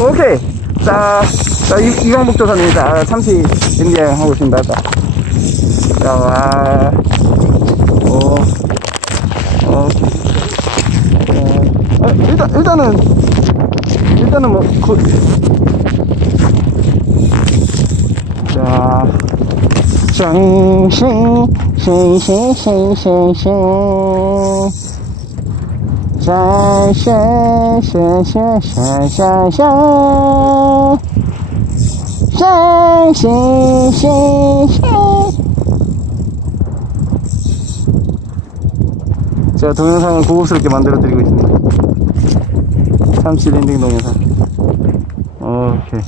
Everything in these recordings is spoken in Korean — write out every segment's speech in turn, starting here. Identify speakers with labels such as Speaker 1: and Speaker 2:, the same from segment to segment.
Speaker 1: 오케이. 자, 자, 이, 이광복 조사님, 자, 참치 엔딩 하고 있습니다. 자, 자, 와. 오. 어. 어, 일단, 일단은, 일단은 뭐, 그, 자, 샹, 샹, 샹, 샹, 샹, 샹, 샹. 샤샤샤샤샤샤샤 샤샤샤샤 제가 동영상을 고급스럽게 만들어 드리고 있습니다 참치 랜딩 동영상 오케이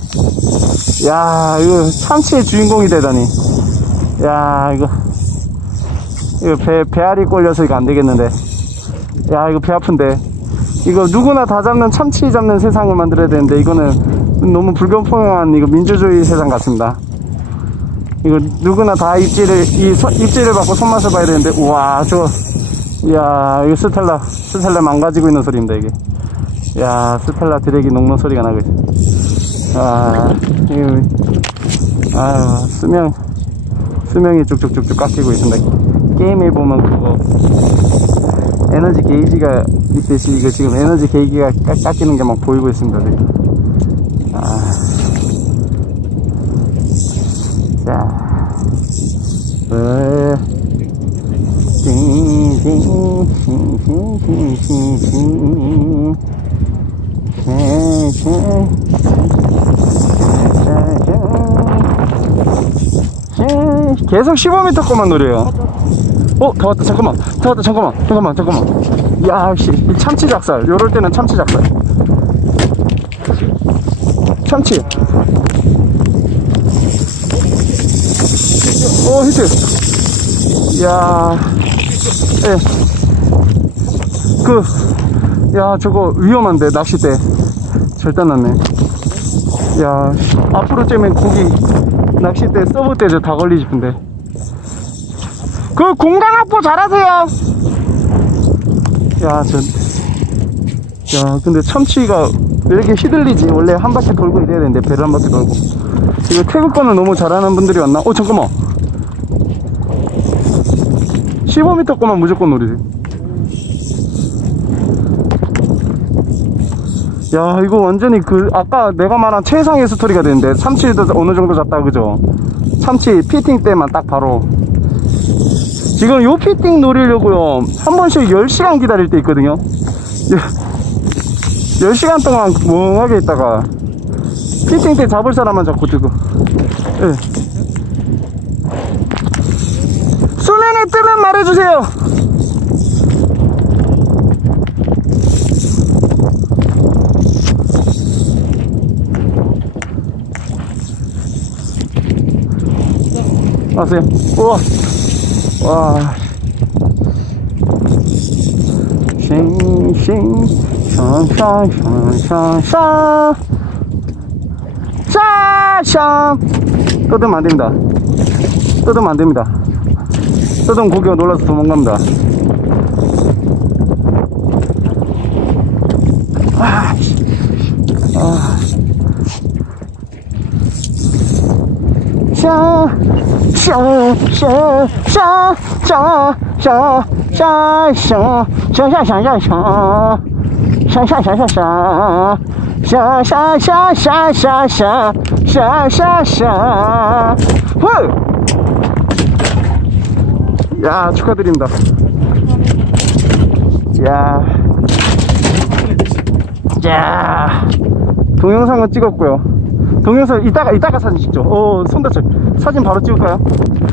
Speaker 1: 야 이거 참치의 주인공이 되다니 야 이거 이거 배, 배알이 꼴려서 이거 안되겠는데 야 이거 배 아픈데. 이거 누구나 다 잡는 참치 잡는 세상을 만들어야 되는데 이거는 너무 불공평한 이거 민주주의 세상 같습니다. 이거 누구나 다 입질을 이 서- 입질을 받고 손맛을 봐야 되는데 우와 저 이야 이거 스텔라 스텔라 망가지고 있는 소리입니다 이게. 야 스텔라 드래기 녹는 소리가 나고 있어. 아 이거 아유 수명 수명이 쭉쭉쭉쭉 깎이고 있습니다. 게임에 보면 그거 에너지 게이지가 있듯이 이거 지금 에너지 게이지가 깎- 깎이는 게 막 보이고 있습니다. 아. 자. 어. 자, 계속 15m 거만 노려요. 어, 다 왔다. 잠깐만. 다 왔다. 잠깐만. 잠깐만. 잠깐만. 야, 씨. 이 참치 작살. 요럴 때는 참치 작살. 참치. 오, 히트. 야. 예. 그, 야, 저거 위험한데, 낚싯대. 절대 안 났네. 야, 앞으로 째면 고기, 낚싯대 서브 때저 다 걸리고 싶은데. 그 공간 확보 잘하세요. 야, 저, 야, 근데 참치가 왜 이렇게 휘둘리지? 원래 한 바퀴 돌고 이래야 되는데 배를 한 바퀴 돌고. 이거 태국 거는 너무 잘하는 분들이 왔나? 어, 잠깐만. 15m 거만 무조건 노리지. 야, 이거 완전히 그, 아까 내가 말한 최상의 스토리가 되는데, 참치도 어느 정도 잡다, 그죠? 참치 피팅 때만 딱 바로 지금 요 피팅 노리려고요. 한 번씩 10시간 기다릴 때 있거든요. 10시간 동안 멍하게 있다가 피팅 때 잡을 사람만 잡고 뜨고. 예. 수면에 뜨면 말해주세요. 왔어요. 우와. 와. 싱싱 샹샹샹샹샹 샤샹 뜯으면 안 됩니다. 뜯으면 안 됩니다. 뜯으면 고기가 놀라서 도망갑니다. 야, 축하드립니다. 야, 야, 동영상은 찍었고요. 동영상 이따가 이따가 사진 찍죠. 어, 손 다쳐. 사진 바로 찍을까요? 오.